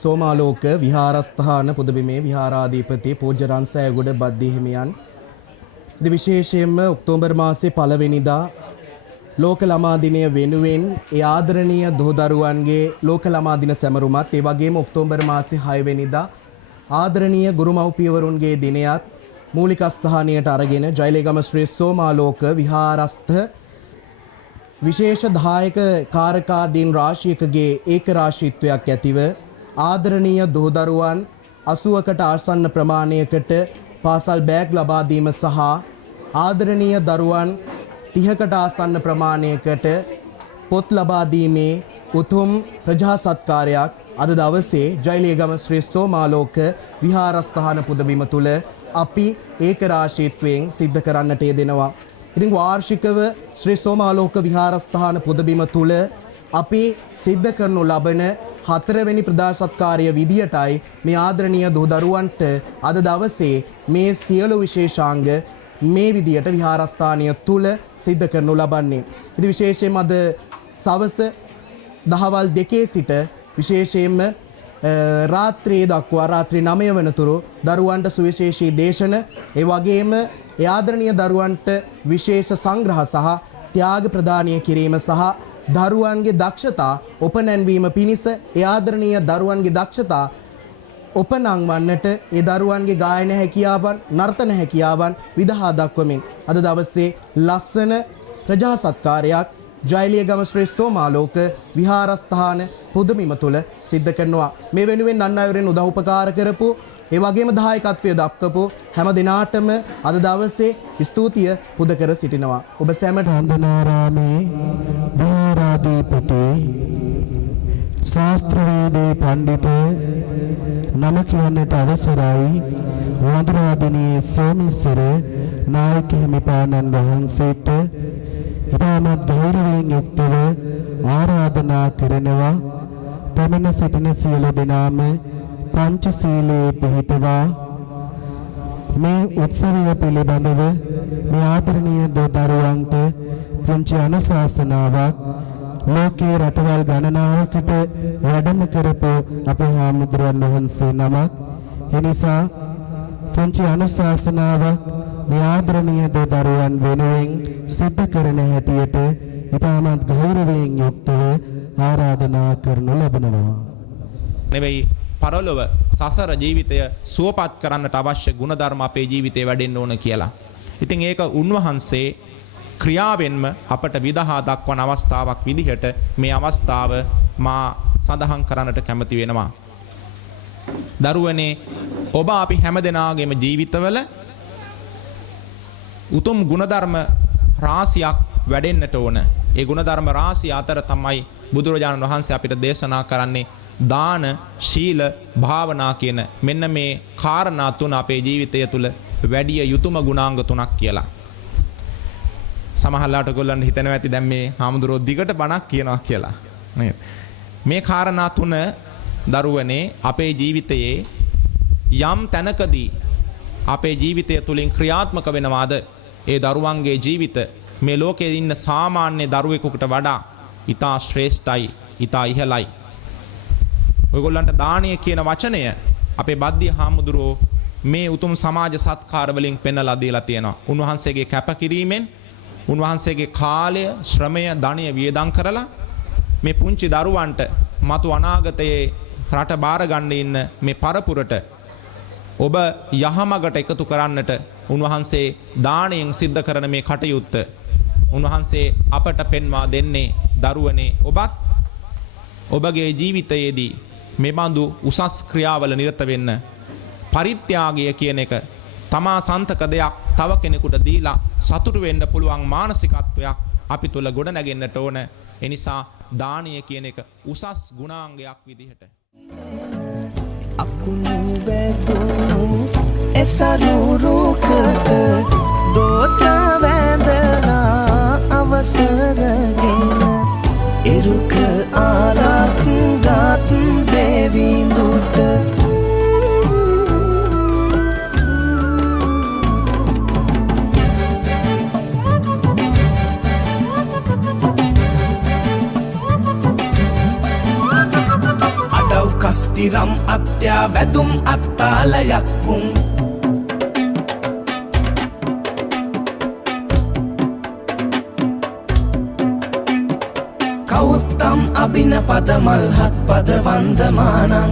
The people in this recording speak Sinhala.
සෝමාලෝක විහාරස්ථාන පුදබිමේ විහාරාධිපති පූජ්‍ය රන්සෑගොඩ බද්දී හිමියන් විශේෂයෙන්ම ඔක්තෝබර් මාසයේ පළවෙනිදා ලෝක ළමා දිනය වෙනුවෙන් ඒ ආදරණීය දොහදරුවන්ගේ ලෝක ළමා දින සැමරුමත් ඒ වගේම ඔක්තෝබර් මාසයේ 6 වෙනිදා ආදරණීය ගුරුමව්පියවරුන්ගේ දිනයත් මූලික ස්ථානයට අරගෙන ජයලේගම ශ්‍රී සෝමාලෝක විහාරස්ථ විශේෂ දායක කාරකාදීන් රාශියකගේ ඒකරාශීත්වයක් ඇතිව ආදරණීය දොහදරුවන් 80කට ආසන්න ප්‍රමාණයකට පාසල් බෑග් ලබා දීම සහ ආදරණීය දරුවන් 30කට ආසන්න ප්‍රමාණයකට පොත් ලබා දීමේ උතුම් ප්‍රජා සත්කාරයක් අද දවසේ ජයලේගම ශ්‍රී සෝමාලෝක විහාරස්ථාන පුදබිම තුල අපි ඒකරාශීත්වයෙන් සිද්ධ කරන්නට යෙදෙනවා. ඉතින් වාර්ෂිකව ශ්‍රී සෝමාලෝක විහාරස්ථාන පුදබිම තුල අපි සිද්ධ කරනු ලබන 4 වෙනි ප්‍රදා සත්කාරය විදියටයි මේ ආදරණීය දොහදරුවන්ට අද දවසේ මේ සියලු විශේෂාංග මේ විදියට විහාරස්ථානය තුල සිද්ධ කරනු ලබන්නේ. ඉතින් විශේෂයෙන්ම අද සවස දහවල් 2 සිට විශේෂයෙන්ම රාත්‍රියේ දක්වා රාත්‍රී 9 වෙනතුරු දරුවන්ට සුවිශේෂී දේශන ඒ වගේම ඒ ආදරණීය දරුවන්ට විශේෂ සංග්‍රහ සහ ත්‍යාග ප්‍රදානය කිරීම සහ දරුවන්ගේ දක්ෂතා උපනැන්වීම පිණිස ඒ ආදරණීය දරුවන්ගේ දක්ෂතා උපනංවන්නට ඒ දරුවන්ගේ ගායන හැකියාවන් නර්තන හැකියාවන් විදහා දක්වමින් අද දවසේ ලස්සන ප්‍රජා සත්කාරයක් ජයලියගම ශ්‍රී සෝමාලෝක විහාරස්ථාන පුදබිම තුල සිද්ධ කරනවා. මේ වෙනුවෙන් අන් අයුරින් උදව් උපකාර කරපු ඒ වගේම දායකත්වයේ දක්වපු හැම දිනාටම අද දවසේ ස්තුතිය පුද කර සිටිනවා. ඔබ සැමට වන්දනාරාමේ විහාරාධිපති ශාස්ත්‍රවේදී පඬිත නම කියන්නට අවසරයි වන්දනාදිනී සෝමේශ්වර නායක හිමිපාණන් වහන්සේට ඉතාමත් ගෞරවයෙන් යුක්තව ආරාධනා කරනවා. පැමිණ සිටින සියලු දෙනාම පංචශීලයේ පිහිටවා මේ උත්සවය පිළිබඳව මේ ආදරණීය දොදරුවන්ට පුංචි අනුශාසනාවක් ලෝකේ රටවල් ගණනාවකට වැඩම කරපු අපේ හාමුදුරුවන් වහන්සේ නමක් එනිසා පුංචි අනුශාසනාවක් මේ ආදරණීය දොදරුවන් වෙනුවෙන් සිද්ධ කරන හැටියට ඉතාමත් ගෞරවයෙන් යුක්තව ආරාධනා කරනු ලබනවා. නෙවෙයි පරලොව සසර ජීවිතය සුවපත් කරන්නට අවශ්‍ය ගුණධර්ම අපේ ජීවිතේ වැඩෙන්න ඕන කියලා. ඉතින් ඒක උන්වහන්සේ ක්‍රියාවෙන්ම අපට විදහා දක්වන අවස්ථාවක් විදිහට මේ අවස්ථාව මා සඳහන් කරන්නට කැමති වෙනවා. දරුවනේ ඔබ අපි හැමදෙනාගේම ජීවිතවල උතුම් ගුණධර්ම රාශියක් වැඩෙන්නට ඕන. ඒ ගුණධර්ම රාශිය අතර තමයි බුදුරජාණන් වහන්සේ අපිට දේශනා කරන්නේ දාන, ශීල, භාවනා කියන මෙන්න මේ කාරණා තුන අපේ ජීවිතය තුළ වැඩි යුතුයම ගුණාංග තුනක් කියලා. සමහරලාට ඔයගොල්ලන්ට හිතෙනවා ඇති දැන් මේ හාමුදුරුවෝ දිගට බණක් කියනවා කියලා. නේද? මේ කාරණා තුන දරුවනේ අපේ ජීවිතයේ යම් තැනකදී අපේ ජීවිතය තුළින් ක්‍රියාත්මක වෙනවාද ඒ දරුවන්ගේ ජීවිත මේ ලෝකයේ ඉන්න සාමාන්‍ය දරුවෙකුට වඩා ඊටා ශ්‍රේෂ්ඨයි, ඊටා ඉහළයි. ඔයගොල්ලන්ට දානය කියන වචනය අපේ බද්දිය හාමුදුරුවෝ මේ උතුම් සමාජ සත්කාර වලින් පෙන්වලා දීලා තියෙනවා. උන්වහන්සේගේ කැපකිරීමෙන් උන්වහන්සේගේ කාලය, ශ්‍රමය, ධනය වියදම් කරලා මේ පුංචි දරුවන්ට මතු අනාගතයේ රට බාර ගන්න ඉන්න මේ පරපුරට ඔබ යහමගට එකතු කරන්නට උන්වහන්සේ දාණයෙන් සිද්ධ කරන මේ කටයුත්ත උන්වහන්සේ අපට පෙන්වා දෙන්නේ දරුවනේ ඔබත් ඔබගේ ජීවිතයේදී මේ බඳු උසස් ක්‍රියාවල නිරත වෙන්න පරිත්‍යාගය කියන එක තමා සන්තක දෙයක් තව කෙනෙකුට දීලා සතුටු වෙන්න පුළුවන් මානසිකත්වයක් අපි තුල ගොඩ නැගෙන්නට ඕන. ඒ නිසා දානීය කියන එක උසස් ගුණාංගයක් විදිහට අකුණු වැදුණු එසරුරුකට දෝත්‍ර වැඳලා අවසරගෙන එරුක ආරක් ගත් දෙවිඳුට අඩව් කස්තිරම් අත්‍යා වැදුම් අත්තාලයක්කුම් කවුත්තම් අභින පද මල්හත් පද වන්දමානං